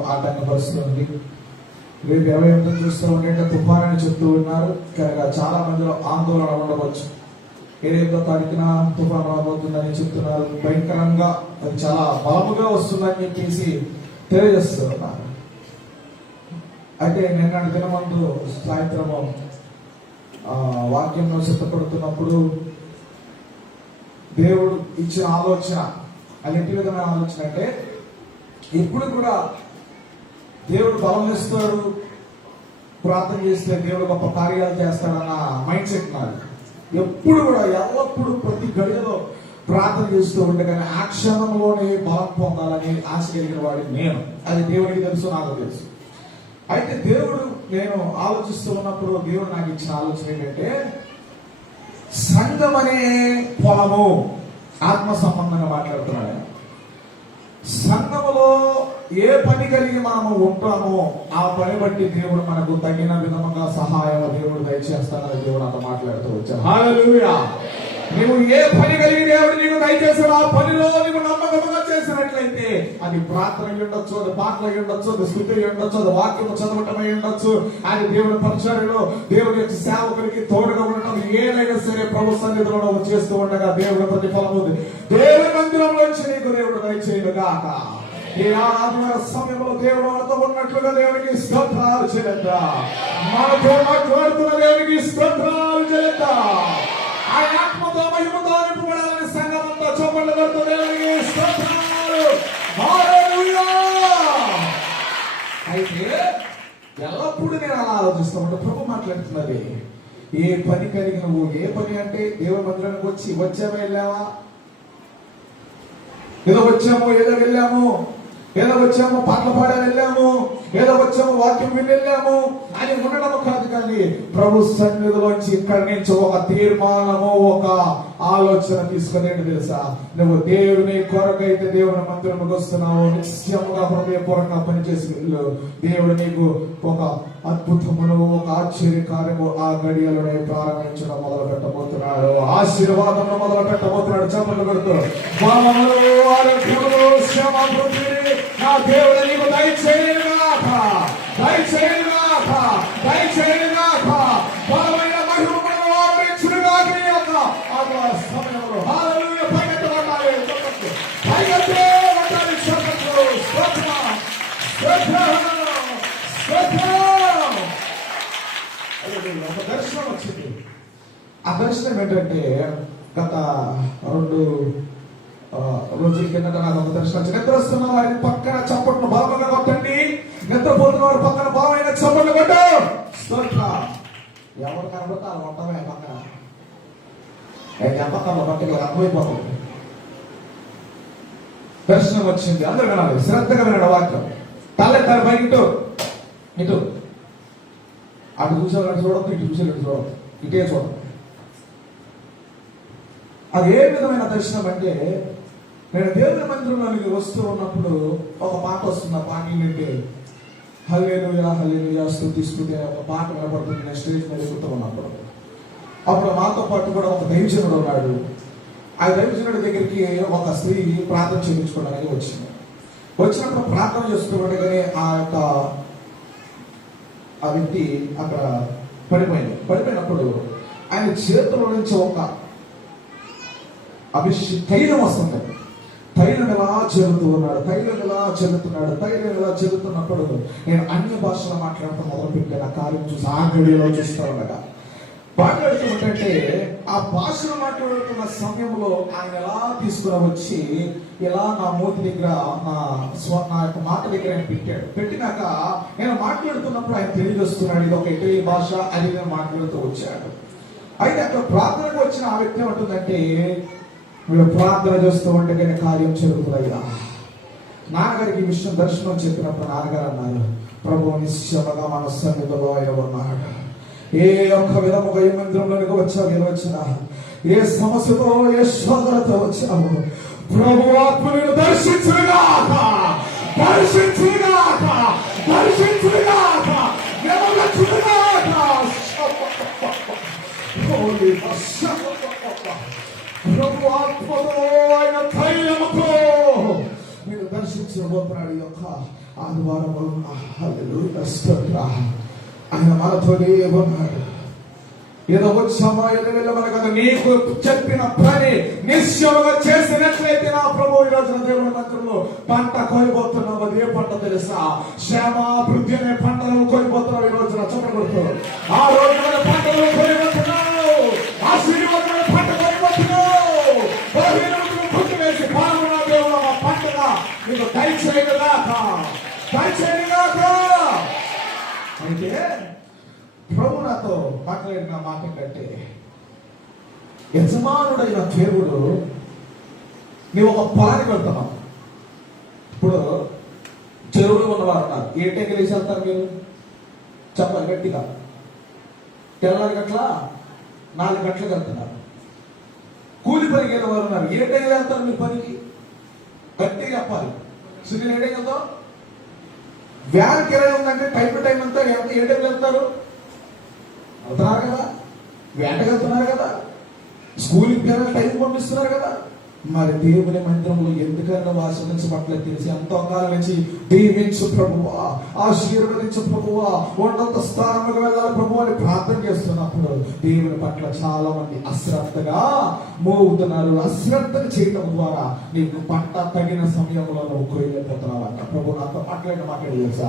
ఆటంకపరుస్తుంది. రేపు 28 చూస్తూ ఉంటే తుఫాన్ అని చెప్తూ ఉన్నారు. చాలా మందిలో ఆందోళన ఉండవచ్చు. 28వ తారీఖున తుఫాన్ రాబోతుందని చెప్తున్నారు. భయంకరంగా అది చాలా బలముగా వస్తుందని చెప్పేసి తెలియజేస్తూ ఉన్నారు. అయితే నిన్న దినమందు సాయంత్రము వాక్యంలో సిద్ధపడుతున్నప్పుడు దేవుడు ఇచ్చిన ఆలోచన అది ఎట్టి విధమైన ఆలోచన అంటే, ఎప్పుడు కూడా దేవుడు బలం ఇస్తాడు, ప్రార్థన చేస్తే దేవుడు గొప్ప కార్యాలు చేస్తాడన్న మైండ్ సెట్ నాది. ఎప్పుడు కూడా ఎల్లప్పుడు ప్రతి గడియలో ప్రార్థన చేస్తూ ఉండగానే ఆ క్షణంలోనే బలం పొందాలని ఆశ కలిగిన వాడిని నేను. అది దేవుడికి తెలుసు, నాకు తెలుసు. అయితే దేవుడు నేను ఆలోచిస్తూ ఉన్నప్పుడు దేవుడు నాకు ఇచ్చిన ఆలోచన ఏంటంటే, సంఘం అనే పొలము ఆత్మ సంబంధంగా మాట్లాడుతున్నాడు. సంఘములో ఏ పని కలిగి మనము ఉంటామో ఆ పని బట్టి దేవుడు మనకు తగిన విధముగా సహాయం దేవుడు దయచేస్తానని దేవుడు అంత మాట్లాడుతూ వచ్చాను. హల్లెలూయా. నీవు ఏ పని కలిగి దేవుడు నీకు దయచేసాడు, ఆ పనిలో నీవు నమ్మకముగా చేసినట్లయితే అది ప్రార్థన ఉండొచ్చు, అది పాటలు ఉండొచ్చు, అది స్తుతి ఉండొచ్చు, అది వాక్యము చదవటమై ఉండొచ్చు, అది దేవుడి పరిచర్యలో దేవుడి యొక్క సేవకుడికి తోడుగా ఉండటం ఏదైనా సరే ప్రభు సన్నిధిలో చేస్తూ ఉండగా దేవుడి ప్రతిఫలం ఉంది. దేవుడి మందిరంలోంచి నీకు దేవుడు దయచేయుగాక. ఈ ఆరాధన సమయంలో దేవుడు మనతో ఉన్నట్లుగా దేవునికి స్తోత్రాలు చేద్దాం. మనతో మాట్లాడుతున్న దేవునికి స్తోత్రాలు చేద్దాం. ఆ ఆత్మతో మహిమతో నింపబడాలని సంఘమంతా చప్పట్లు కొడుతూ దేవునికి స్తోత్రాలు. హల్లెలూయా. అయితే ఎల్లప్పుడూ నేను అలా ఆలోచిస్తూ ఉంటా. ప్రభు మాట్లాడుతున్నది ఏ పని కలిగి నువ్వు, ఏ పని అంటే దేవుని మందిరానికి వచ్చామా వెళ్ళావా, ఏదో వచ్చాము ఏదో వెళ్ళాము, ఏదో వచ్చాము పాటలు పాడే వెళ్ళాము, ఏదో వచ్చాము వాక్యం విని వెళ్ళాము అని ఉండడం కాదు. కానీ ప్రభు సన్నిధిలోంచి ఇక్కడి నుంచి ఒక తీర్మానము, ఒక ఆలోచన తీసుకుని ఏంటి తెలుసా, నువ్వు దేవుని కొరకైతే దేవుని మందిరంకి వస్తున్నావు, నిశ్చయముగా హృదయపూర్వకంగా పనిచేసి వెళ్ళు. దేవుడు నీకు ఒక అద్భుతమును, ఒక ఆశ్చర్యకార్యము ఆ గడియలోనే ప్రారంభించడం మొదలు పెట్టబోతున్నాడు. ఆశీర్వాదమును మొదలు పెట్టబోతున్నాడు. చప్పట్లు కొడుతూ నా దేవుడు నీకు దయచేయుగాక, దయచేయుగాక, దయచేయుగాక. బలమైన మహిమను ఆవరించుగాక నీ యొక్క ఆదివారం సమయంలో. హల్లెలూయా. పైకెత్తబడాలి, పైకెత్తబడాలి. చప్పట్లు, స్తోత్రం, స్తోత్రం, స్తోత్రం. ఒక దర్శనం వచ్చింది. ఆ దర్శనం ఏంటంటే, గత 2 రోజుల కిందట నాకు ఒక దర్శనం వచ్చింది. నిద్ర వస్తున్న వారిని పక్కన చప్పట్లు బలమైన కొట్టండి, నిద్రపోతున్న వారి పక్కన బలమైన చప్పట్లు కొట్టు. స్తోత్రం. ఎవరు కనబడతా అలా ఉంటామే పక్కన చెప్పకమ్మ పక్కన అర్థమైపోతుంది. దర్శనం వచ్చింది, అందరూ వినాలి, శ్రద్ధగా వినడం వాక్యం. తలెత్తారు పైకి, ఇటు ఇటు అటు చూసేవాళ్ళు చూడద్దు, ఇటు చూసేవాళ్ళు చూడద్దు, ఇటే చూడద్దు. అది ఏ విధమైన దర్శనం అంటే, నేను దేవుని మందిరంలోనికి వస్తూ ఉన్నప్పుడు ఒక పాట వస్తుంది. ఆ పాట ఏంటంటే హల్లెలూయా హల్లెలూయా స్తుతి స్తుతి అనే ఒక పాట వినపడుతుంది. నేను స్టేజ్ మీద ఎక్కుతూ ఉన్నప్పుడు అప్పుడు మాతో పాటు కూడా ఒక దైవజనుడు ఉన్నాడు. ఆ దైవజనుడి దగ్గరికి ఒక స్త్రీ ప్రార్థన చేయించుకోవడానికి వచ్చింది. వచ్చినప్పుడు ప్రార్థన చేస్తూ ఉండగానే ఆ వ్యక్తి అక్కడ పడిపోయినప్పుడు ఆయన చేతిలో నుంచి ఒక తైలం వస్తుంది. తైలం ఎలా చెల్లుతూ ఉన్నాడు, తైలం ఎలా చెల్లుతున్నాడు, తైలం ఎలా చెల్లుతున్నప్పుడు నేను అన్య భాషలో మాట్లాడటం మొదలుపెట్టాను. ఆ కార్యం చూసి ఆ గడిలో చూస్తూ ఉండగా మాట్లాడుతూ ఉంటే, ఆ భాషను మాట్లాడుతున్న సమయంలో ఆయన ఎలా తీసుకుని వచ్చి ఇలా నా మూతి దగ్గర నా యొక్క మాట దగ్గర ఆయన పెట్టాడు. పెట్టినాక నేను మాట్లాడుతున్నప్పుడు ఆయన తెలియజేస్తున్నాడు, ఇది ఒక ఇటలీ భాష అది నేను మాట్లాడుతూ వచ్చాడు. అయితే అక్కడ ప్రార్థనకు వచ్చిన ఆ వ్యక్తి ఏమంటుందంటే, మీరు ప్రార్థన చేస్తూ ఉంటే కానీ కార్యం జరుగుతుందయ్యా. నాన్నగారికి విషయం దర్శనం చెప్పినప్పుడు నాన్నగారు అన్నారు, ప్రభు నిశ్చయముగా మన సన్నిధిలో ఆయన ఉన్నాడు. ఏ ఒక్క విధముగా ఏ మందిరంలోనికి వచ్చావు, ఏ వచ్చినా ఏ సమస్యతో ఏ శోధనతో వచ్చావు, ప్రభు ఆత్మను దర్శించుగాక, దర్శించుగాక, దర్శించుగాక, వెలుగుచుగాక. ప్రభు ఆత్మతో ఆయన తైలముతో మీరు దర్శించబోతున్నాడు. ఈ యొక్క ఆదివారం హల్లెలూయా, స్తోత్రం. ఆయన మనతోనే ఉన్నాడు. ఏదో వచ్చామా ఏదో వెళ్ళమని కదా, నీకు చెప్పిన పని నిశ్చయంగా చేసినట్లయితే నా ప్రభు ఈ రోజున దేవుని మందిరంలో పంట కోయబోతున్నావు. అది ఏ పంట తెలుసా? క్షేమాభివృద్ధి అనే పంటలను కోయబోతున్నావు. ఈ రోజున చెప్పబడుతూ ఆ రోజున పంటలు కోయబోతున్నావు. ఆశీర్వాదమైన పంట కోయబోతున్నావు. గుర్తు వేసి పాల్గొన్న దేవుడు ఆ పంటగా నీకు దయచేయగాక. అయితే ప్రభు నాతో మాట్లాడిన మాట ఏంటంటే, యజమానుడైన దేవుడు, నీవు ఒక పొలానికి వెళ్తున్నావు. ఇప్పుడు చెరువులో ఉన్నవారు ఉన్నారు. ఏ టైంకి వేసి వెళ్తారు మీరు? చెప్పాలి గట్టిగా. తెల్లారి గంటల 4 గంటలకు వెళ్తున్నారు. కూలి పనికి వెళ్ళిన వారు ఉన్నారు. ఏ టైంలో వెళ్తారు మీ పనికి? గట్టిగా చెప్పాలి. సునీల్ ఏ టైం వెళ్తాం? వ్యాన్ కిరాయి ఉందంటే టైం టు టైం అంతా ఏ టైంకి వెళ్తారు? వెళ్తున్నారు కదా, వేటకి వెళ్తున్నారు కదా, స్కూల్కి పిల్లలు టైం పంపిస్తున్నారు కదా. మరి దేవుని మందిరంలో ఎందుకన్నా ఆశీర్వదించబట్లేదు తెలిసి ఎంతో కాలం నుంచి దీవించు ప్రభువా, ఆశీర్వదించు ప్రభువా, ఉన్నత స్థానంలో వెళ్ళాలి ప్రభు అని ప్రార్థన చేస్తున్నప్పుడు దేవుని పట్ల చాలా మంది అశ్రద్ధగా మోగుతున్నారు. అశ్రద్ధగా చేయడం ద్వారా నీకు పంట తగిన సమయంలో నువ్వు కోయలేకపోతున్నావు అంట. ప్రభు నాతో మాట్లాడి తెలుసా,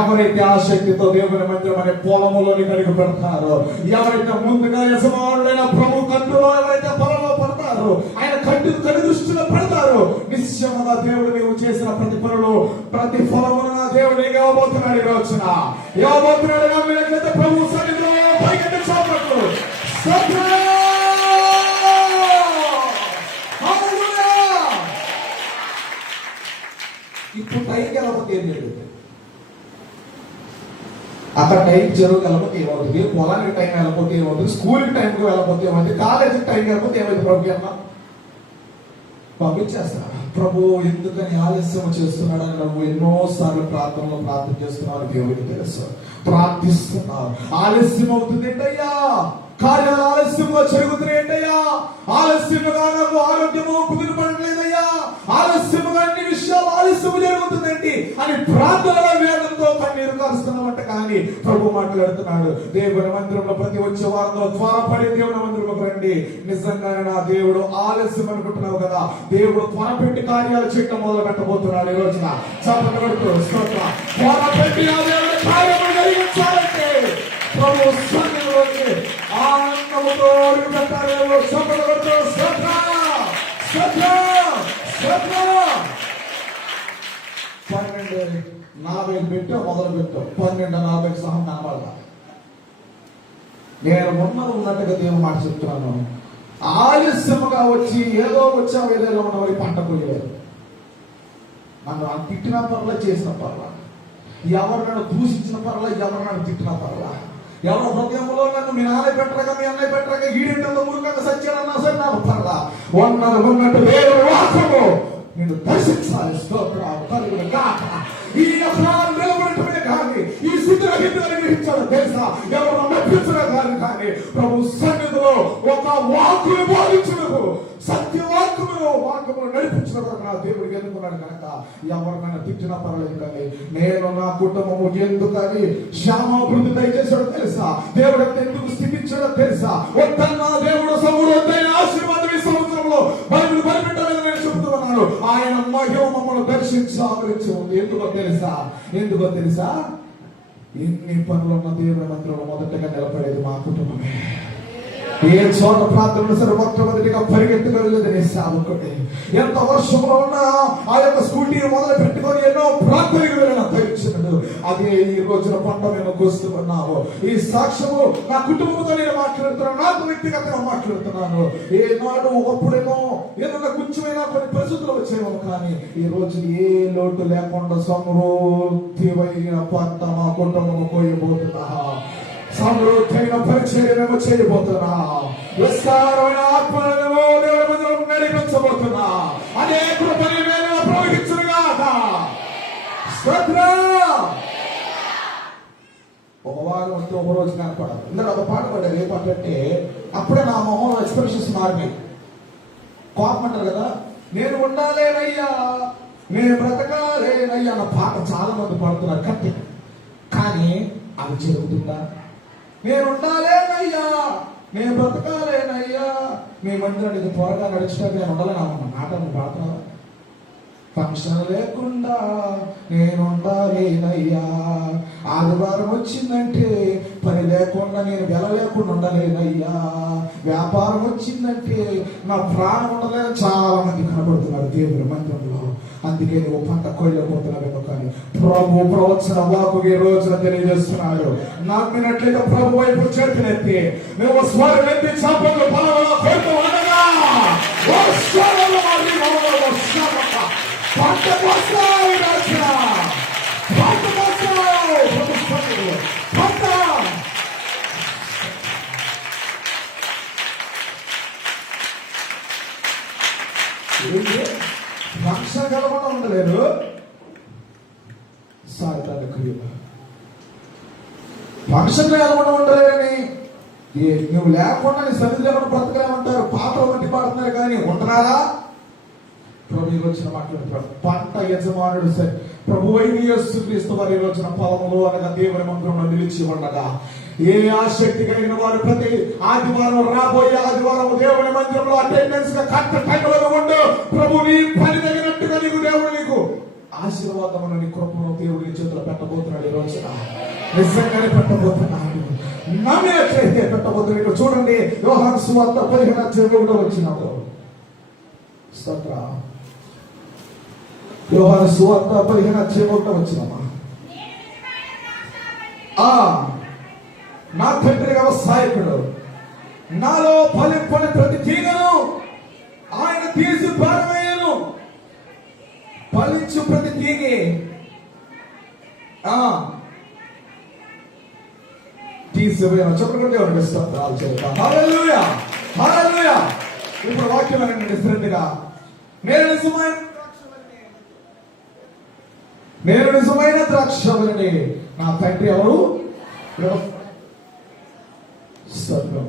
ఎవరైతే ఆసక్తితో దేవుని మందిరం అనే పొలంలోని కడిగి పెడతారో, ఎవరైతే ముందుగా యజమానుడైన ప్రభు కంటులో ఎవరైతే పొలంలో పడతారో, ఆయన కడి దృష్టిలో పెడతారు, నిశ్చయముగా దేవుడు నీవు చేసిన ప్రతి పనులు ప్రతి ఫలమున దేవుడు ఇవ్వబోతున్నాడు. ఈ రోజున ఇవ్వబోతున్నాడు. నమ్మినట్లయితే ప్రభు సన్నిధిలో పైకెత్తి చప్పట్లు. ఇప్పుడు టైంకి వెళ్ళకపోతే ఏం జరుగుతుంది? అక్కడ టైం చెరువుకి వెళ్ళకపోతే ఏమవుతుంది? పొలానికి టైం వెళ్ళకపోతే ఏమవుతుంది? స్కూల్కి టైంకి వెళ్ళకపోతే ఏమవుతుంది? కాలేజీకి టైం వెళ్ళకపోతే ఏమైంది? ప్రభు అన్న పంపించేస్తా. ప్రభు ఎందుకని ఆలస్యం చేస్తున్నాడని నువ్వు ఎన్నోసార్లు ప్రార్థన చేస్తున్నావు. దేవుడికి తెలుసు. ప్రార్థిస్తున్నావు. ఆలస్యం అవుతుంది ఏంటయ్యా? కార్యాలు ఆలస్యంగా జరుగుతున్నాయి ఏంటయ్యా? ఆలస్యముగా నాకు ఆరోగ్యము కుదిరిపడలేదయ్యా, ఆలస్యముగా అన్ని విషయాలు ఆలస్యము జరుగుతుందండి అని ప్రార్థనల వేదంతో కన్నీరు కారుస్తున్నామంట. కానీ ప్రభు మాట్లాడుతున్నాడు, దేవుని మందిరంలో ప్రతి వచ్చే వారంలో త్వరపడి దేవుని మందిరంలోకి రండి. నిజంగానే నా దేవుడు ఆలస్యం అనుకుంటున్నావు కదా, దేవుడు త్వరపెట్టి కార్యాలు చేయడం మొదలు పెట్టబోతున్నాడు. ఈ రోజున త్వరపెట్టి ఆ దేవుడి కార్యములు జరిగించాలంటే ప్రభు సన్నిధిలోకి ఆనందముతో పెట్టారేమో. చెప్పబడుతూ 12:40 పెట్టో మొదలు పెట్టో 12:40 సహం కనబడతా. నేను ఉన్నట్టుగా దేవుని మాట చెప్తున్నాను. ఆలస్యముగా వచ్చి ఏదో వచ్చావు ఏదో ఉన్నవారి పంట పోయేవారు. నన్ను తిట్టిన పర్లా, చేసిన పర్లా, ఎవరు నన్ను దూషించిన పర్లా, ఎవరు నన్ను తిట్టిన పర్లా, ఎవరు హృదయంలో నన్ను మీ నాన్న పెట్టరగా మీ అన్నయ్య పెట్టరగా ఈడింటంలో ఊరుకంగా సత్యాలన్నా సరే నాకు పర్లా, ఉన్నట్టు దేవుని వాక్యము నేను దర్శించాలి. స్తోత్రాలు కలుగును గాక. ఈ అసలు నిలబడటమే కానీ ఈ స్థితిలో గ్రహించాలో తెలుసా? ఎవరు మెప్పించడం కానీ ప్రభు సన్నిధిలో ఒక వాక్కును బోధించుటకు, వాక్యములు నడిపించడం నా దేవుడికి ఎన్నుకున్నాడు కనుక ఎవరినైనా తిట్టినా పర్లేదు. కానీ నేను నా కుటుంబము ఎందుకని క్షేమాభివృద్ధి దయచేసాడో తెలుసా? దేవుడు ఎందుకు స్థితించాడో తెలుసా? వద్దన్నా దేవుడు సమృద్ధైన ఆశీర్వాదం ఈ సంవత్సరంలో బైబిల్ బయటపెట్టాలని నేను చెబుతున్నాను. ఆయన మహిమ మమ్మల్ని దర్శించి ఉంది. ఎందుకో తెలుసా? ఎన్ని పనులున్న దేవుని మందిరంలో మొదటగా నిలబడేది మా కుటుంబమే. ఏ చోట ప్రార్థన సరే మొట్టమొదటిగా పరిగెత్తుకోలేదు సేవకుడే. ఎంత వర్షంలో ఉన్నా ఆ యొక్క స్కూటీ మొదలు పెట్టుకొని ఎన్నో ప్రార్థనకు వెళ్ళిన ధరించినాడు. అదే ఈ రోజున పంట మేము కోస్తున్నాము. ఈ సాక్ష్యము నా కుటుంబంతో నేను మాట్లాడుతున్నాను, నాకు వ్యక్తిగతంగా మాట్లాడుతున్నాను. ఏనాడు ఒకప్పుడేమో ఏదైనా కొంచెమైనా కొన్ని పరిస్థితులు వచ్చేమో, కానీ ఈ రోజు ఏ లోటు లేకుండా సమృద్ధిమైన పంట మా కుటుంబము కోయబోతున్నా. సమృద్ధైన పరిచర్యను చేయబోతున్నా. విస్తారమైన ఆత్మలను దేవుని మందిరంలో నడిపించబోతున్నా. అనేకుల పని మీద ప్రవహించుగాక. ఒక వారం వస్తే ఒక రోజు కనపడాలి. ఇందులో ఒక పాట పడ్డారు. ఏ పాట అంటే అప్పుడే నా మొహంలో ఎక్స్ప్రెషన్స్ మారినాయి. కోపం అంటారు కదా, నేను ఉండాలేనయ్యా నేను బ్రతకాలేనయ్యా అన్న పాట చాలా మంది పాడుతున్నారు కరెక్ట్, కానీ అది జరుగుతుందా? నేను ఉండాలేనయ్యా, నేను బ్రతకాలేనయ్యా, మీ మందిరానికి త్వరగా నడిచినట్టు నేను ఉండాలని నాటను పాడుతున్నా. ఫంక్షన్ లేకుండా నేను ఉండాలేనయ్యా, ఆదివారం వచ్చిందంటే పని లేకుండా నేను వెళ్ళలేకుండా ఉండలేనయ్యా, వ్యాపారం వచ్చిందంటే నా ప్రాణం ఉండలేని చాలా మంది కనబడుతున్నారు దేవుని మందిరంలో. అందుకే నువ్వు పంట కొయ్యకపోతున్నావేమో, కానీ ప్రభు ప్రవచన వాకు ఈ రోజున తెలియజేస్తున్నాడు. నమ్మినట్లయితే ప్రభు వైపు చేతులెత్తి నువ్వు స్వరమెత్తి చాపలు పొలంలో కొడుతూ ఉండగా పంట కోస్తాయి, పంట కోస్తాయి, పంట ఫంక్షన్ కలవకుండా ఉండలేదు. సాయితాల క్రియలు ఫంక్షన్ కలవకుండా ఉండలేదని నువ్వు లేకుండా నీ సన్నిధి లేకుండా బ్రతకలేమంటారు. పాటలు బట్టి పాడుతున్నారు కానీ ఉంటున్నారా? ప్రభు వచ్చిన మాట్లాడుతారు. పంట యజమానుడు ప్రభు యేసుక్రీస్తు వారి వచ్చిన పొలములు అనగా దేవుని మందిరంలో నిలిచి ఉండగా ఏ ఆసక్తి కలిగిన వారు ప్రతి ఆదివారం రాబోయే ఆదివారం దేవుని మందిరంలో అటెండెన్స్ గా కరెక్ట్ టైంలో ఉండు. ప్రభు నీ పని తగినట్టుగా నీకు దేవుడు నీకు ఆశీర్వాదమును నీ కృపను దేవుడి చేతులు పెట్టబోతున్నాడు. ఈ రోజున నిజంగానే పెట్టబోతున్నాడు. నమ్మినట్లయితే పెట్టబోతున్నాడు. చూడండి, యోహాను సువార్త 15 వచ్చినప్పుడు యోహాను సువార్త 15 వచ్చినమ్మా. నా తండ్రి వ్యవసాయకుడు, నాలో ఫలింపని ప్రతి తీగను ఆయన తీసి పారవేయను. ఫలించు ప్రతి తీగే తీసివేయను. చెప్పకుండా హల్లెలూయా, హల్లెలూయా. ఇప్పుడు వాక్యం అనండి డిఫరెంట్గా. నేను నిజమైన ద్రాక్షవల్లిని, నా తండ్రి ఎవరు?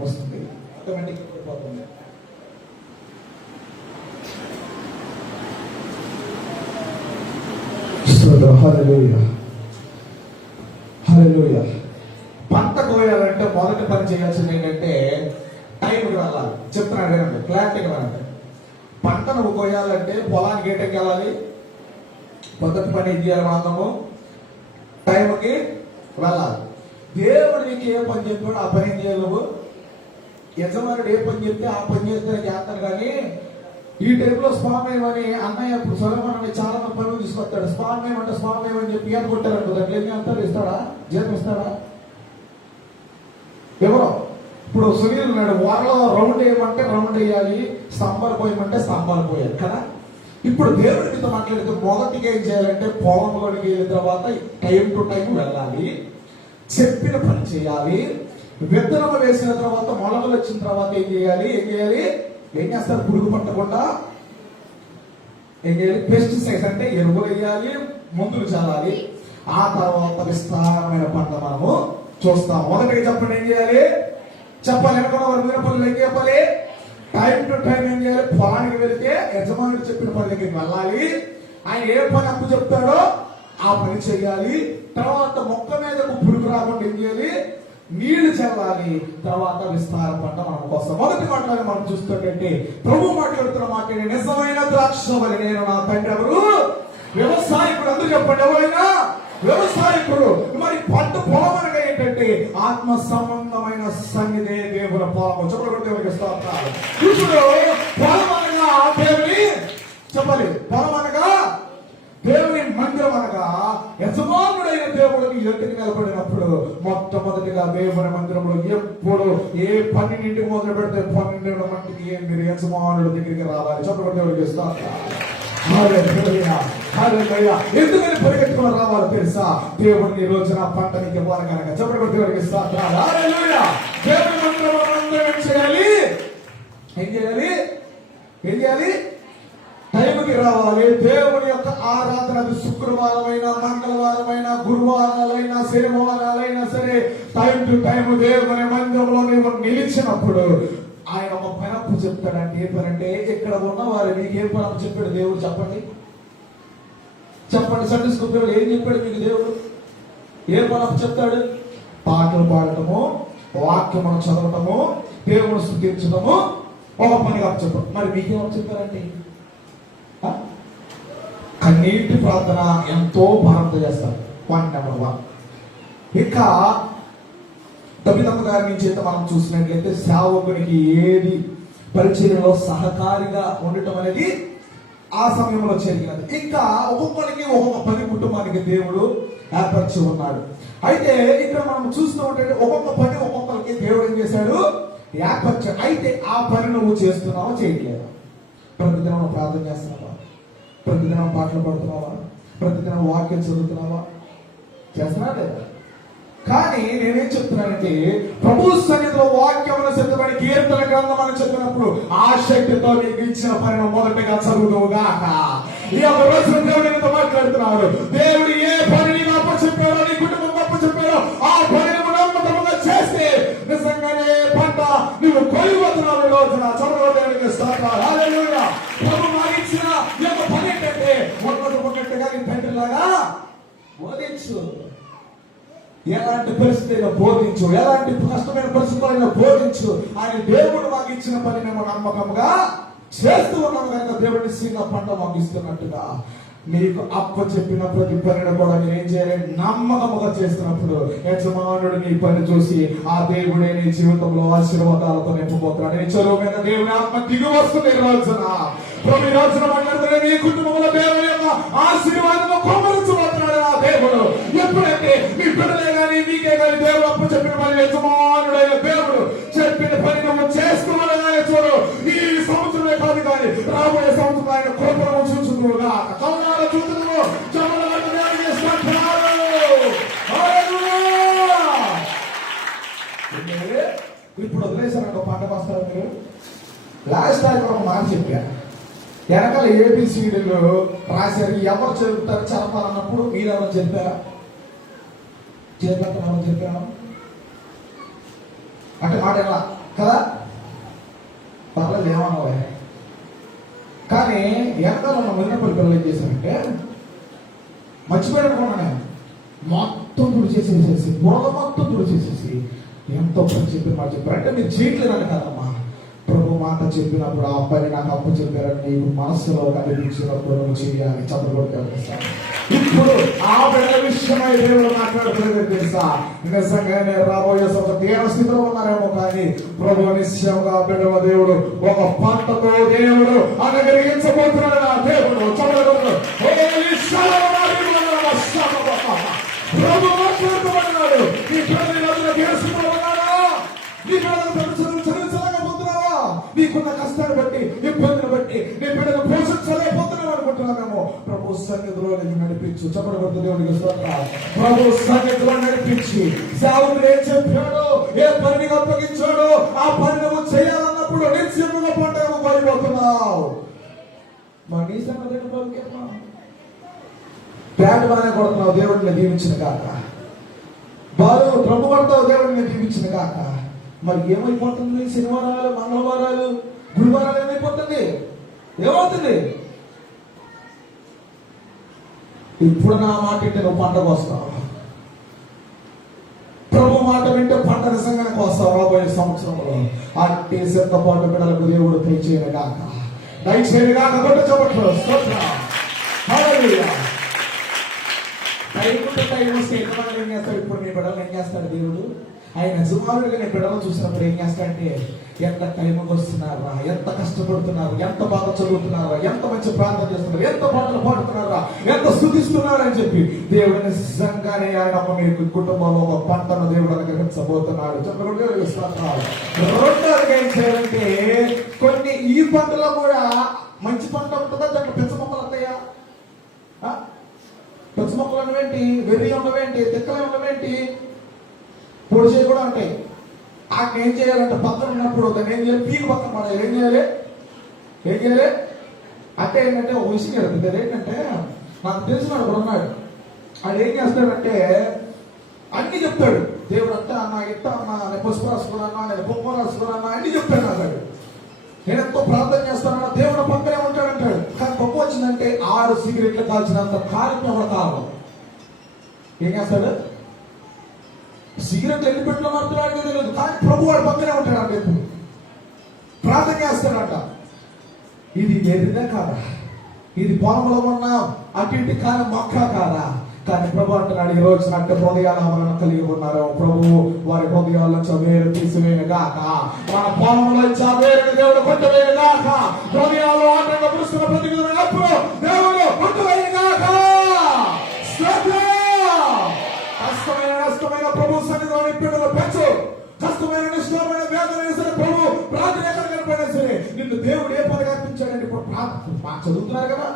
వస్తుంది ఆటోమేటిక్ పోతుంది. హల్లెలూయా, హల్లెలూయా. పంట కోయాలంటే మొదటి పని చేయాల్సింది ఏంటంటే టైంకి వెళ్ళాలి. చెప్తున్నాడు ఏమంటే క్లారిటీగా వెళ్ళండి. పంట నువ్వు కోయాలంటే పొలానికి ఏటకి వెళ్ళాలి. మొదటి పని ఏం చేయాలి? మాత్రము టైంకి వెళ్ళాలి. దేవుడు నీకు ఏ పని చెప్పాడు ఆ పని ఏం చేయాలి నువ్వు. యజమానుడు ఏ పని చెప్తే ఆ పని చేస్తే చేస్తాను. కానీ ఈ టైంలో స్వామేమని అన్నయ్య ఇప్పుడు సొలొమోను చాలా మంది పనులు తీసుకొస్తాడు. స్వామేమంటే స్వామేమని చెప్పి ఏం కొట్టారంట. దానికి ఏం చేస్తారు? ఇస్తాడా? జీతం ఇస్తాడా? ఎవరో ఇప్పుడు సునీల్ ఉన్నాడు, వారిలో రౌండ్ వేయమంటే రౌండ్ వేయాలి, స్తంభాలు పోయమంటే స్తంభాలు పోయాలి కదా. ఇప్పుడు దేవుడితో మాట్లాడితే మొదటిగా ఏం చేయాలంటే పొలంలోకి వెళ్ళిన తర్వాత టైం టు టైం వెళ్ళాలి, చెప్పిన పని చేయాలి. విత్తనం వేసిన తర్వాత మొలకలు వచ్చిన తర్వాత ఏం చేయాలి? ఏం చేస్తారు? పురుగు పట్టకుండా ఏం చేయాలి? పెస్టిసైడ్స్ అంటే ఎరువులు వేయాలి, మందులు చల్లాలి. ఆ తర్వాత విస్తారమైన పంట మనము చూస్తాం. మొదటిగా చెప్పండి ఏం చేయాలి? చెప్పాలి. అనుకున్న వారు మీరు పనులు ఏం చెప్పాలి? టైం టు టైం ఏం చేయాలి? పొలానికి వెళితే యజమానుడు చెప్పిన పని దగ్గరికి వెళ్ళాలి. ఆయన ఏ పని అప్పు చెప్తాడో ఆ పని చేయాలి. తర్వాత మొక్క మీద పురుగు రాకుండా ఏం చేయాలి? నీళ్లు చల్లాలి. తర్వాత విస్తార పంట మనం కోసం. మొదటి మాటలు మనం చూస్తుంటే ప్రభు మాట్లాడుతున్న మాట నిజమైన ద్రాక్షవల్లి నేను, నా తండ్రి ఎవరు? వ్యవసాయకుడు. అందరూ చెప్పండి, ఎవరైనా వ్యవసాయకుడు. మరి పంట పొలం అనగా ఏంటంటే ఆత్మ సంబంధమైన సన్నిధే దేవుని పొలము. చెప్పండి, దేవునికి స్తోత్రాలు. ఇప్పుడు పొలం అనగా దేవుని చెప్పాలి. పొలం అనగా దేవుని మందిరం అనగా యజమానుడైన దేవుడికి ఎదుటికి నిలబడినప్పుడు మొట్టమొదటిగా దేవుని మందిరంలో ఎప్పుడు ఏ 12 మొదలు పెడితే 12 మందికి మీరు యజమానుడి దగ్గరికి రావాలి. చెప్పండి, దేవునికి స్తోత్రాలు. ఎందుకని పరిగెత్తుకుని రావాలో తెలుసా? దేవుడిని రోజున పంట నీకు ఇవ్వాలి కనుక. చెప్పండి, దేవుడికి స్తోత్రాలు. హల్లెలూయా. దేవుని మందిరంలో ఏం చేయాలి? ఏం చేయాలి? టైంకి రావాలి. దేవుని యొక్క ఆరాధన శుక్రవారమైనా, మంగళవారమైనా, గురువారాలైనా, శనివారాలైనా సరే టైం టు టైం దేవుని మందిరంలో నీవు నిలిచినప్పుడు ఆయన ఒక పనప్పు చెప్తాడంటే. ఏ పని అంటే ఇక్కడ ఉన్న వారు మీకు ఏ పనప్పు చెప్పాడు దేవుడు? చెప్పండి. చెప్పండి, సండే స్కూల్ పిల్లలు ఏం చెప్పాడు మీకు దేవుడు? ఏ పని చెప్తాడు? పాటలు పాడటము, వాక్యమును చదవటము, దేవుని స్తుతించడము ఒక పనిగా చెప్పడం. మరి మీకేమని చెప్పారండి? కన్నీటి ప్రార్థన ఎంతో భారంతో చేస్తారు. Point number 1. ఇంకా తల్లిదండ్రుల గారి నుంచి అయితే మనం చూసినట్లయితే సేవకునికి ఏది పరిచర్యలో సహకారిగా ఉండటం అనేది ఆ సమయంలో జరిగినది. ఇంకా ఒక్కొక్కరికి ఒక్కొక్క పని కుటుంబానికి దేవుడు ఏర్పరిచి ఉన్నాడు. అయితే ఇక్కడ మనం చూస్తూ ఉంటే ఒక్కొక్క పని ఒక్కొక్కరికి దేవుడు ఏం చేశాడు? ఏర్పరిచాడు. అయితే ఆ పని నువ్వు చేస్తున్నావా, చేయట్లేదా? ప్రతిదినం ప్రార్థన చేస్తున్నావా? ప్రతిదినం పాటలు పాడుతున్నావా? ప్రతిదినం వాక్యం చదువుతున్నావా? చేస్తున్నావా లేదా? కానీ నేనేం చెప్తున్నానంటే, ప్రభు సన్నిధిలో వాక్యమును సిద్ధపడి కీర్తన గ్రంథం అని చెప్పినప్పుడు ఆసక్తితో నీకు ఇచ్చిన పనిని మొదటగా చదువుగాక. ఈ ఒక రోజు దేవుడితో మాట్లాడుతున్నారు. దేవుడు ఏ పని నీకు అప్పచెప్పాడో, నీ కుటుంబం అప్పచెప్పాడో ఆ పనిని నమ్మకంగా చేస్తే నిజంగానే పంట నువ్వు కొలిపోతున్నావు. ఈ రోజున చదవడానికి స్తోత్రాలు, హల్లెలూయా. ప్రభు మాకిచ్చిన ఈ యొక్క పని ఏంటంటే ఉన్నట్టుగా నీ తండ్రిలాగా బోధించు. ఎలాంటి పరిస్థితి బోధించు, ఎలాంటి కష్టమైన పరిస్థితులైనా బోధించు. ఆయన దేవుడు మాకు ఇచ్చిన పని మేము నమ్మకంగా చేస్తూ ఉన్నాము కనుక దేవుడి నిశ్చయంగా పంట మాకు ఇస్తున్నట్టుగా మీకు అప్ప చెప్పిన ప్రతి పనిని కూడా మీరు ఏం చేయాలి? నమ్మకముగా చేస్తున్నప్పుడు యజమానుడు నీ పని చూసి ఆ దేవుడే నీ జీవితంలో ఆశీర్వాదాలతో నింపబోతున్నాడు. నీ చెరువు మీద దేవుని ఆత్మ దిగి వస్తుంది. ఈ రోజున ప్రభు ఈ రోజున మాట్లాడుతున్న నీ కుటుంబంలో దేవుని యొక్క ఆశీర్వాదం కుమరించబోతున్నాడు ఆ దేవుడు. ఎప్పుడైతే మీ పిల్లలే కానీ మీకే కానీ దేవుడు అప్ప చెప్పిన పని యజమానుడైన దేవుడు చెప్పిన పని నువ్వు చేసుకోవాలని చూడు. ఈ సంవత్సరమే కాదు కానీ రాబోయే సంవత్సరం ఆయన కృపను చూచుకుగా కవనాలు చూచుకును ఇప్పుడు వదిలేశారు. ఒక పాట వస్తారు మీరు. లాస్ట్ టైం ఒక మాట చెప్పారు. వెనకాల ఏబిసిడీలు రాశారు. ఎవరు చెప్తారు చదవాలన్నప్పుడు మీరెవరు చెప్పారా? చేపట్టమని చెప్పాను అంటే మాట ఎలా కదా? పర్లేదు ఏమన్నా. కానీ వెనకాల ఉన్న విన్నపల్లి పిల్లలు ఏం చేశారంటే మర్చిపోయానుకున్నాను. మొత్తం తుడిచేసేసేసి బురద మొత్తం తుడిచేసేసి ఎంతో పని చెప్పి మాట చెప్పారు. అంటే మీరు చేయట్లేదని కదమ్మా, ప్రభు మాట చెప్పినప్పుడు ఆ పని నాకు అప్పు చెప్పారని నీకు మనస్సులో కనిపించినప్పుడు నువ్వు చేయాలి. చదువుకుంటాను. ఇప్పుడు ఆ బిడ్డ విషయమై దేవుడు మాట్లాడుతున్నది తెలుసా? నిజంగానే రాబోయే తీర స్థితిలో ఉన్నారేమో కానీ ప్రభు నిశ్చయంగా బిడ్డ దేవుడు ఒక పంటతో దేవుడు అనుగ్రహించబోతున్నాడు. నా దేవుడు చదవడు ప్రభు మాట్లాడుతున్నాడు. నీ పిల్లలు ఈ రోజున తీరస్థితిలో ఉన్నాడా? నీ పిల్లలకు చదివించలేకపోతున్నావా? నీకున్న కష్టాన్ని బట్టి, ఇబ్బందిని బట్టి నీ బిడ్డను పోషించలేకపోతున్నావు అనుకుంటున్నామేమో. ప్రభు సన్నిధిలో నీకు నడిపించు. చెప్పబడుతు దేవుడికి స్తోత్రాలు. ప్రభు సన్నిధిలో నడిపించి సేవకుడు ఏం చెప్పాడో, ఏ పనిని అప్పగించాడో ఆ పని నువ్వు చేయాలన్నప్పుడు నిశ్చయముగా పంటకు పడిపోతున్నావు. మా నీ సంగతి బ్యాట్ బాగానే కొడుతున్నావు, దేవుడిని దీవించిన కాక. బాలు డ్రమ్ము కొడతావు, దేవుడిని దీవించిన కాక. మరి ఏమైపోతుంది? శనివారాలు, మంగళవారాలు, గురువారాలు ఏమైపోతుంది? ఏమవుతుంది? ఇప్పుడు నా మాట వింటే నువ్వు పంటకు వస్తావు. ప్రభు మాట వింటే పంట నిజంగానే వస్తావు. రాబోయే సంవత్సరంలో అట్టి సిద్ధపాటు బిడ్డలకు దేవుడు దయచేయను గాక, దయచేయను గాక. కొట్టు చెప్పట్లు టైం వస్తే ఎంతమంది ఏం చేస్తాడు? ఇప్పుడు నీ బిడ్డలు ఏం చేస్తాడు దేవుడు? ఆయన యజమానుడిగా నీ బిడ్డలు చూసినప్పుడు ఏం చేస్తాడంటే, ఎంత టైంకి వస్తున్నారా, ఎంత కష్టపడుతున్నారు, ఎంత బాగా చదువుతున్నారా, ఎంత మంచి ప్రార్థన చేస్తున్నారు, ఎంత పాటలు పాడుతున్నారా, ఎంత స్తుతిస్తున్నారు అని చెప్పి దేవుడు నిజంగానే ఆయన మీ కుటుంబంలో ఒక పంటను దేవుడు అనుగ్రహించబోతున్నాడు. రెండోదిగా ఏం చేయాలంటే, కొన్ని ఈ పంటలో కూడా మంచి పంట ఉంటుందా? దాంట్లో పెద్ద మొక్కలు వస్తాయా? పెద్ద మొక్కలు ఉన్నవేంటి, వెర్రి ఉన్నవేంటి, తిక్కలే ఉన్నవేంటి, పొడిచే కూడా ఉంటాయి. ఆకు ఏం చేయాలంటే పక్కన ఉన్నప్పుడు దాన్ని ఏం చేయాలి? పీకు పక్కన పడాలి. ఏం చేయాలి? అంటే ఏంటంటే ఒక విషయం జరుగుతుంది. ఏంటంటే నాకు తెలిసినాడు కూడా ఉన్నాడు. ఆయన ఏం చేస్తాడంటే అన్ని చెప్తాడు. దేవుడు అంతా అన్న ఇట్ట అన్నా, నేను పసుపు రాసుకున్నా, నేను బొమ్మ రాసుకున్నా అన్ని చెప్తాడు. నాకు నేను ఎంతో ప్రార్థన చేస్తాను, దేవుడు పక్కనే ఉంటాడంటాడు. కానీ గొప్ప వచ్చింది వచ్చిందంటే 6 సిగరెట్లు కాల్చినంత కాలం ఎవరు కాలం ఏం చేస్తాడు? సిగరెట్లు ఎన్ని పెట్టులో మాత్రం తెలియదు, కానీ ప్రభు వాడు పక్కనే ఉంటాడు. ఎప్పుడు ప్రార్థన చేస్తాడంట. ఇది ఎరిదా కాదా? ఇది పొలంలో ఉన్న అటు ఇటు కాని మొక్క కాదా? కానీ ప్రభు అంటున్నాడు, ఈ రోజు అంటే హృదయాల వలన కలిగి ఉన్నారు. ప్రభు వారి హృదయాల చవేరు తీసివేయగాక, మన పొలంలో చవేరు దేవుడు కొట్టవేయగాక, హృదయాల్లో ఆటంగా పురుషుల ప్రతికున్నప్పుడు దేవుడు కొట్టవేయగాక. కష్టమైన ప్రభు సన్నిధిలోని పిల్లలు పెంచు. కష్టమైన నిష్ఠమైన వేదన వేసిన ప్రభు ప్రార్థన ఎక్కడ కనపడినా సరే నిన్ను దేవుడు ఏ పని కల్పించాడంటే ఇప్పుడు ప్రార్థన చదువుతున్నారు కదా.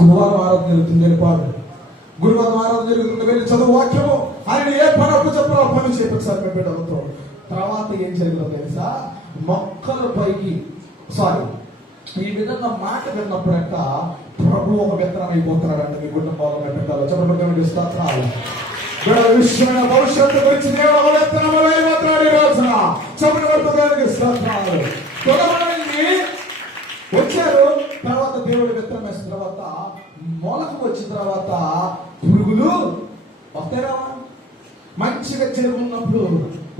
గురువారం ఆరాధన జరుగుతుంది, వెళ్ళిపోవాలి. గురువారం ఆరాధన జరుగుతుంది, వెళ్ళి చదువు వాక్యము. ఆయన ఏ పని అప్పు చెప్పాలో పని చేపించారు మేము బిడ్డలతో. తర్వాత ఏం జరిగిందో తెలుసా? మొక్కల పైకి ఈ విధంగా మాట విన్నప్పుడంట ప్రభు ఒక విత్తనం అయిపోతున్నాడంట మీ కుటుంబాల్లో బిడ్డలు. చెప్పబడి స్తోత్రాలు. విషయమైన భవిష్యత్తు గురించి దేవుడు విత్తనం అయిపోతున్నాడు ఈ రోజున. చెప్పబడి స్తోత్రాలు. కొంతమంది వచ్చారు, తర్వాత దేవుడు విత్తనం వేసిన తర్వాత మొలకు వచ్చిన తర్వాత పురుగులు వస్తారా? మంచిగా చెరువు ఉన్నప్పుడు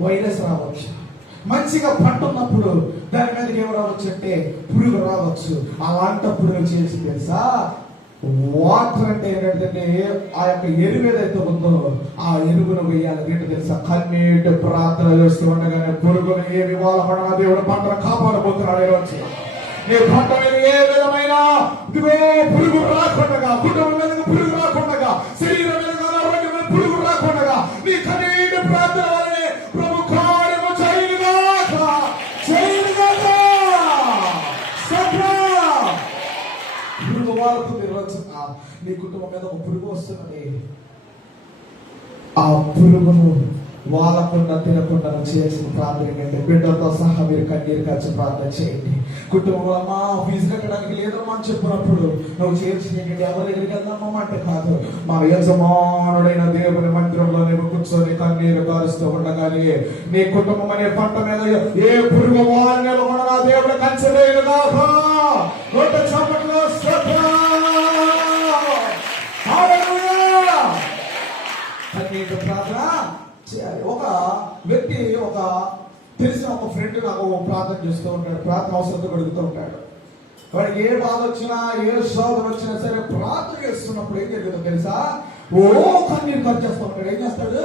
వైరస్ రావచ్చు, మంచిగా పంట ఉన్నప్పుడు దాని మీదకి ఏమి రావచ్చు అంటే పురుగు రావచ్చు. అలాంటప్పుడు చేసి తెలుసా, వాటర్ అంటే ఏంటంటే ఆ యొక్క ఎరువు ఏదైతే ఉందో ఆ ఎరువును వేయాలి. ఏంటో తెలుసా? కన్నీటి ప్రార్థన చేస్తూ ఉండగానే పురుగును ఏమి వాళ్ళ దేవుడు పంటను కాపాడబోతున్నాడు. ఈరోజు నీ పంట మీద ఏ విధమైన పురుగు రాకుండా, కుటుంబం మీద పురుగు రాకుండా, శరీరం మీద ఆరోగ్యం మీద పురుగు రాకుండా నీ కన్నీటి ప్రార్థన వల్లనే ప్రభు కార్యము చేయగాక. పురుగు వాళ్ళకు నిర్వచన నీ కుటుంబం మీద ఒక పురుగు వస్తున్నది. ఆ పురుగును వాళ్ళకుండా తినకుండా చేసిన ప్రార్థన ఏంటంటే బిడ్డలతో సహా మీరు కన్నీరు ఖర్చు ప్రార్థన చేయండి. కుటుంబంలో అమ్మా ఫీజు కట్టడానికి లేదమ్మా అని చెప్పినప్పుడు నువ్వు చేసి ఎవరి దగ్గరికి వెళ్దామమ్మా అంటే కాదు, మా యజమానుడైన దేవుని మందిరంలో నువ్వు కూర్చొని కన్నీరు కారుస్తూ ఉండగానే నీ కుటుంబం అనే పంట మీద ఏ పురుగు వారిని నిలబడగా దేవుడు కంచెలేదుగా చప్పట్లో కన్నీరు ప్రార్థన చేయాలి. ఒక వ్యక్తి ఒక తెలిసిన ఒక ఫ్రెండ్ నాకు ప్రార్థన చేస్తూ ఉంటాడు, ప్రార్థన అవసరంతో అడుగుతూ ఉంటాడు. వాడికి ఏ బాధ వచ్చినా ఏ శోధన వచ్చినా సరే ప్రార్థన చేస్తున్నప్పుడు ఏం జరుగుతుందో తెలుసా? కన్నీరు ఖర్చేస్తూ ఉంటాడు. ఏం చేస్తాడు?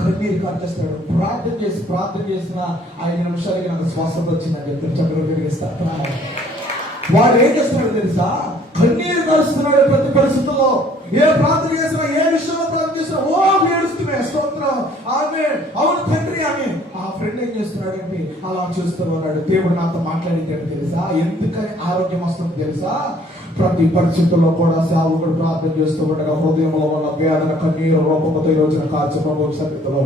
కన్నీరు ఖర్చేస్తాడు. ప్రార్థన చేసిన 5 నిమిషాలకి నాకు స్వస్థత వచ్చిందని చెప్పి చక్కగా తిరిగిస్తాడు. వాడు ఏం చేస్తున్నాడు తెలుసా? కన్నీరు కలుస్తున్నాడు. ప్రతి పరిస్థితుల్లో ఏ ప్రార్థన చేసినా, ఏ విషయంలో ప్రార్థన చేసినా ఏడుస్తున్నాయి. స్తోత్రం, ఆమె అవును తండ్రి అని. ఆ ఫ్రెండ్ ఏం చేస్తున్నాడంటే అలా చూస్తూ ఉన్నాడు. దేవుడు నాతో మాట్లాడింది తెలుసా? ఎందుకని ఆరోగ్యం వస్తుంది తెలుసా? ప్రతి పరిస్థితుల్లో కూడా సేవకుడు ప్రార్థన చేస్తూ ఉండగా హృదయంలో ఉన్న వేదన కన్నీరు రూపంతో ఈ రోజున కార్యక్రమం సన్నిధిలో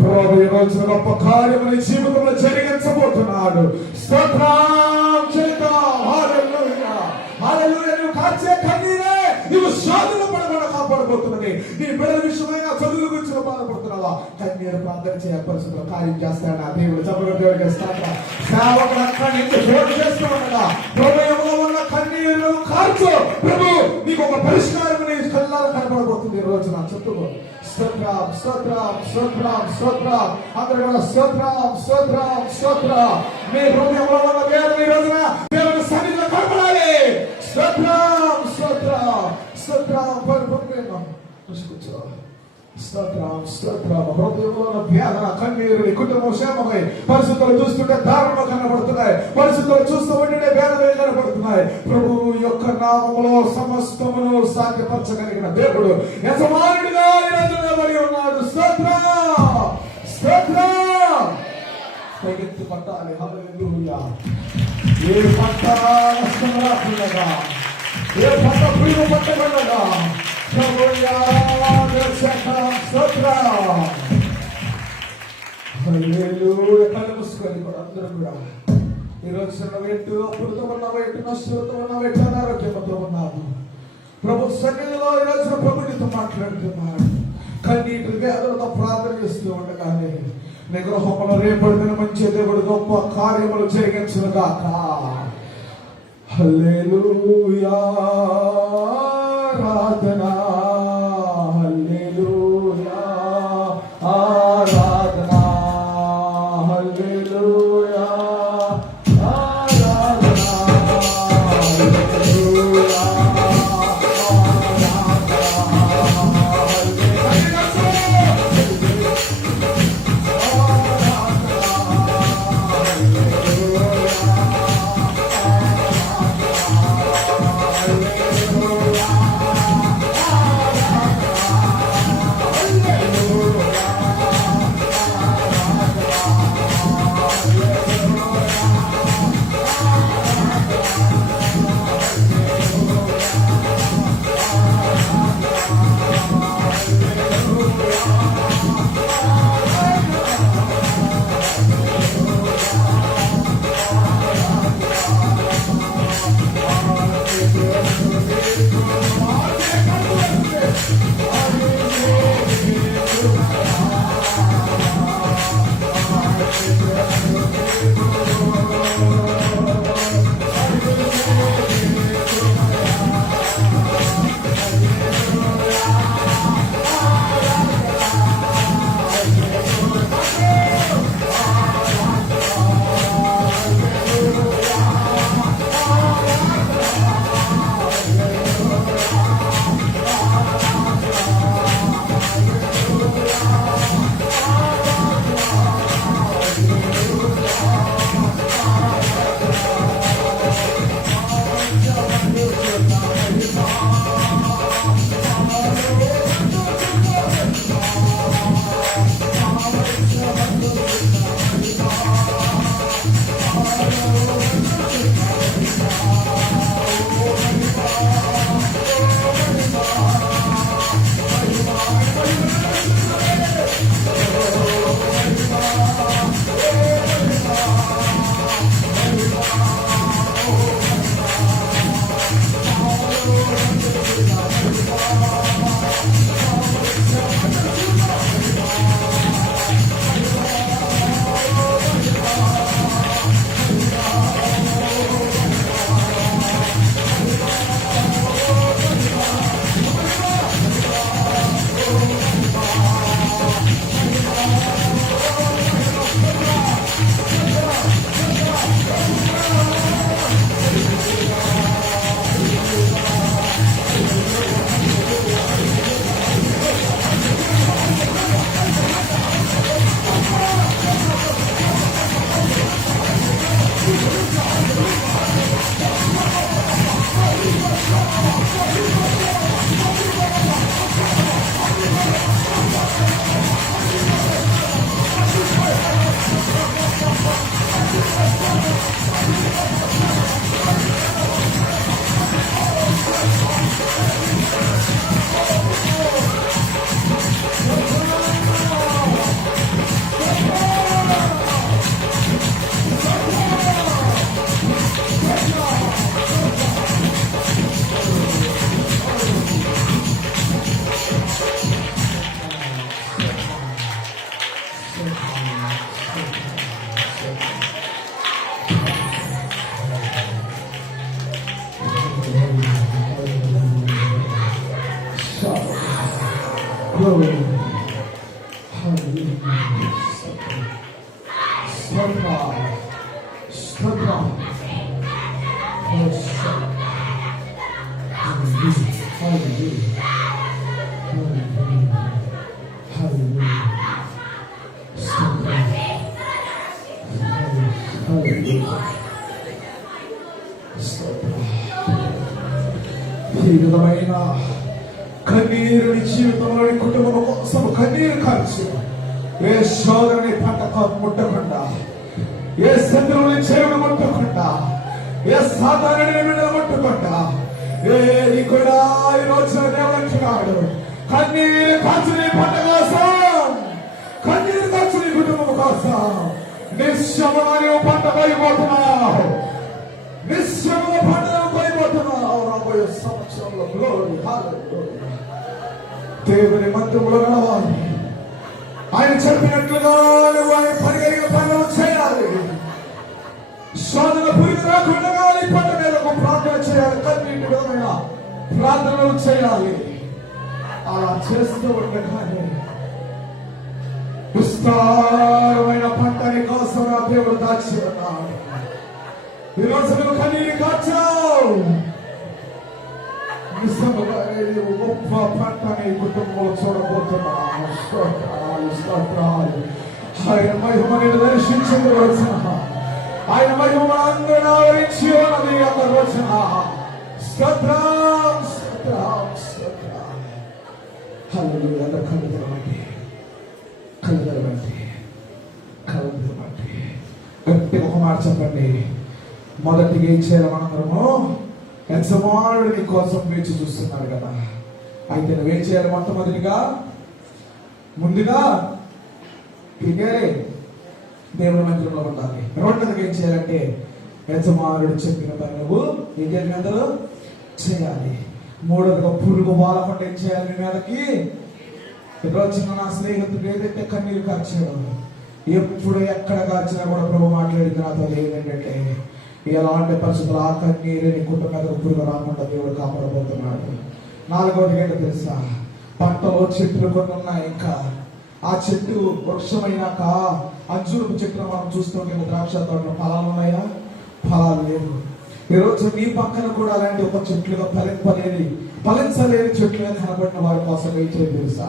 ప్రభు ఈ రోజున గొప్ప కార్యము నీ జీవితంలో జరిగించబోతున్నాడు. స్తోత్రం చేద్దాం. హల్లెలూయా, హల్లెలూయా. నువ్వు కార్చే కన్నీరే నువ్వు శోధన పడకుండా కాపాడబోతున్నది. నీ బిడ్డల విషయమైన చదువుల గురించి బాధపడుతున్నావా? కన్నీరు ప్రార్థన చేయ పరిస్థితుల్లో కార్యం చేస్తాడు ఆ దేవుడు. చదువు దేవుడికి ఇస్తాడు. సేవకుడు అక్కడి నుంచి ఫోన్ చేస్తూ ఉండగా హృదయంలో ఉన్న కన్నీరు కార్చు. ప్రభు నీకు ఒక పరిష్కారం నీ కళ్ళాలు కనపడబోతుంది ఈ రోజున. చెప్తూ స్తోత్రం, స్తోత్రం, స్తోత్రం, స్తోత్రం. అందరూ కూడా స్తోత్రం, స్తోత్రం, స్తోత్రం. నీ హృదయంలో ఉన్న వేదన ఈ రోజున దేవుని సన్నిధిలో కనపడాలి. స్తోత్రం, స్తోత్రం, స్తోత్రం. కూర్చో. స్తోత్రం, స్తోత్రం. హృదయంలో ఉన్న వేదన కన్నీరు నీ కుటుంబం క్షేమమై పరిస్థితులు చూస్తుంటే దారుణంగా కనబడుతున్నాయి. పరిస్థితులు చూస్తూ ఉంటే వేదన కనబడుతున్నాయి. ప్రభు యొక్క నామములో సమస్తమును సాధ్యపరచగలిగిన దేవుడు యజమానుడిగా ఈ రోజు నిలబడి ఉన్నాడు. స్తోత్రం, స్తోత్రం. పైకెత్తి పట్టాలి. హల్లెలూయా. ఏ పంట నష్టం రాకుండా, ఏ పంట పురుగు పట్టకుండా కళ్ళు మూసుకొని కూడా అందరూ కూడా ఈ రోజు వెట్టు అప్పుడుతో ఉన్న వెట్టు నష్టంతో ఉన్న వెట్టు అనారోగ్యంతో ఉన్నాము. ప్రభు సన్నిధిలో ఈ రోజున ప్రభునితో మాట్లాడుతున్నాడు. కన్నీటి వేదనతో ప్రార్థన చేస్తూ ఉండగానే నీ గృహంలో రేపటి మంచి దేవుడు గొప్ప కార్యములు జరిగించుగాక. హల్లెలూయా ఆరాధనా, హల్లెలూయా ఆరాధనా, హల్లెలూయా ఆరాధనా, హల్లెలూయా Glory. Hallelujah. Stand ఈ విధమైన కన్నీరుని జీవితంలోని కుటుంబం కోసం కన్నీరు కార్చి ఏ శోధనని పంటక ముట్టకుండా, ఏ శత్రువుని చెరువును ముట్టకుండా, ఏ సాతానుని బిడ్డలు ముట్టకుండా, ఏది కూడా ఈ రోజున దేవుడంటున్నాడు, కన్నీరు కార్చుని పంట కోసం, కన్నీరు కార్చుని కుటుంబం కోసం నిశ్చయమైన పంట పడిపోతున్నావు, నిశ్చయమైన పంటను పడిపోతున్నావు. రాబోయే సంవత్సరంలో గ్లోరీ హల్లెలూయా. దేవుని మందిరంలో నడవాలి, ఆయన చెప్పినట్లుగా నువ్వు ఆయన పరిగెరిగిన పనులు చేయాలి. శోధన పురిగి రాకుండా ఈ పంట మీద మనము ప్రార్థన చేయాలి, కన్నీటి విధమైన ప్రార్థనలు చేయాలి. అలా చేస్తూ ఉండగానే విస్తారమైన పంటని కోసం నా దేవుడు దాచి ఉన్నాడు. ఈరోజు నువ్వు కన్నీరు కార్చావు, నిజంగా గొప్ప పంటని కుటుంబంలో చూడబోతున్నాను. స్తోత్రాలు, స్తోత్రాలు. ఆయన మహిమని దర్శించింది రోజున, ఆయన మహిమ అందరూ ఆవరించి ఉన్నది ఒక రోజున. స్తోత్రం, స్తోత్రం, స్తోత్రం. హల్లెలూయా. అందరూ కళ్ళు తెరవండి, కళ్ళు తెరవండి, కళ్ళు తెరవండి. గట్టిగా ఒక మాట చెప్పండి. మొదటిగా ఏం చేయాలి? మనందరము యజమానుడు నీ కోసం వేచి చూస్తున్నాడు కదా. అయితే నువ్వేం చేయాలి? మొట్టమొదటిగా ముందుగా దేవుని మందిరంలో ఉండాలి. రెండోదిగా ఏం చేయాలంటే యజమానుడు చెప్పిన పని నువ్వు ఏం చేయాలి? అందరూ చేయాలి. మూడోదిగా పురుగు బాలకుండా ఏం చేయాలి? నీ మీదకి ఈరోజు నా స్నేహితుడు ఏదైతే కన్నీరు కార్చాడు, ఎప్పుడు ఎక్కడ కార్చినా కూడా ప్రభు మాట్లాడింది నాతో ఏంటంటే, ఎలాంటి పరిస్థితులు ఆ కన్నీరు నీ కుటుంబ పురుగు రాకుండా దేవుడు కాపాడబోతున్నాడు. నాలుగవది ఏంటో తెలుసా? పంటలో చెట్లు కొన్ని ఉన్నాయి. ఇంకా ఆ చెట్టు వృక్షమైనాక అంజూరపు చెట్లు మనం చూస్తుంటే ద్రాక్ష తోటలో ఫలాలు ఉన్నాయా? ఫలాలు లేవు. ఈరోజు నీ పక్కన కూడా అలాంటి ఒక చెట్లుగా ఫలించలేని చెట్లుగా కనబడిన వారి కోసం ఏం చేయాలి తెలుసా?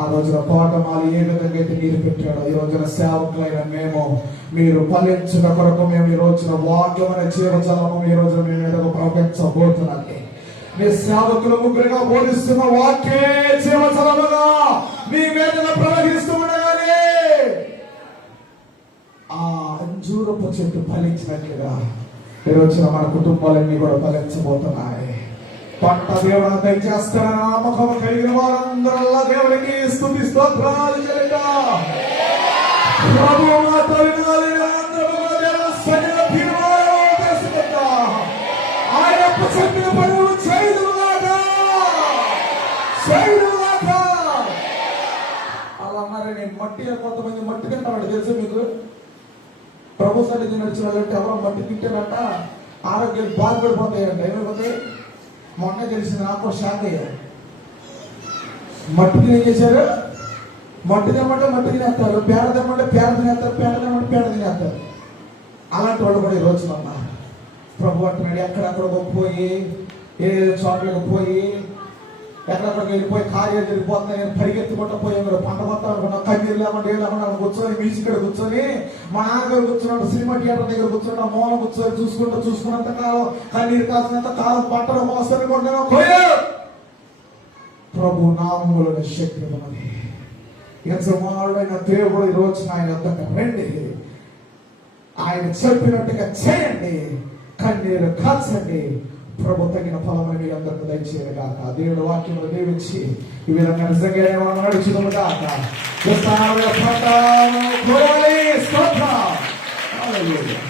ఆ రోజున తోటమాలి ఏ విధంగా అయితే నీరు పెట్టాడో, ఈ రోజున సేవకులైన మేము మీరు ఫలించిన కొరకు మేము ఈ రోజున వాక్యమైన జీవజలము ఈ రోజున మీ మీద ప్రవహించబోతున్నాండి. మీ సేవకులు ముగ్గురుగా బోధిస్తున్న వాక్యే జీవజలముగా మీ మీద ప్రవహిస్తూ ఉండగానే ఆ అంజూరపు చెట్టు ఫలించినట్లుగా ఈ రోజున మన కుటుంబాలన్నీ కూడా ఫలించబోతున్నాయి. పంట దేవుడు దయచేస్తారని నమ్మకం కలిగిన వారందరల్లా దేవుడికి స్తుతి స్తోత్రాలు చెల్లిద్దాం. ప్రభువు మాతో వినాలి, ఆయన చెప్పిన పనులు చేయదుగాక. అలా అన్నారే. నేను మట్టి, కొంతమంది మట్టి తింటామంటే తెలుసు మీకు? ప్రభు సన్నిధి నడిచిన వాళ్ళంటే ఎవరో మట్టి తింటారంట ఆరోగ్యాలు బాధపడిపోతాయంట. ఏమైపోతాయి? మొన్న తెలిసింది నాకు షాక్ అయ్యారు. మట్టిని ఏం చేశారు? మట్టి తెమ్మంటే మట్టి తినేస్తారు, పేడ తెమ్మంటే పేడ తినేస్తారు, పేడ తెమ్మంటే పేడ తినేస్తారు. అలాంటి వాళ్ళు కూడా ఈ రోజున ఉన్నారు. ప్రభు అంటున్నాడు, ఎక్కడెక్కడికి పోయి ఏ చోట్లకు పోయి ఎక్కడెక్కడికి వెళ్ళిపోయి కార్యాలు జరిగిపోతున్నాయి, నేను పరిగెత్తుకుంటూ పోయి మీరు పంట మొత్తం అనుకున్నా, కన్నీరు లేకుండా ఏ లేకుండా కూర్చొని మ్యూజిక్ దగ్గర కూర్చొని మా నాన్నగారు కూర్చున్నాడు, సినిమా థియేటర్ దగ్గర కూర్చున్నా, మూల కూర్చొని చూసుకున్నంత కాలం, కన్నీరు కాసినంత కాలం పంటలు మోస్తాను కొంటున్నా ప్రభు నామములను శక్తి ఉన్నది. యజమానుడైన దేవుడు ఈ రోజు ఆయన వద్దకు రండి, ఆయన చెప్పినట్టుగా చేయండి, కన్నీరు కాల్చండి. ప్రభు తగిన ఫలమని మీ అందరికీ దయచేయను గాక. దేవుడు వాక్యములు దీవించి ఈ విధంగా నిజంగా మనం నడుచుదుము గాక. స్తోత్రం.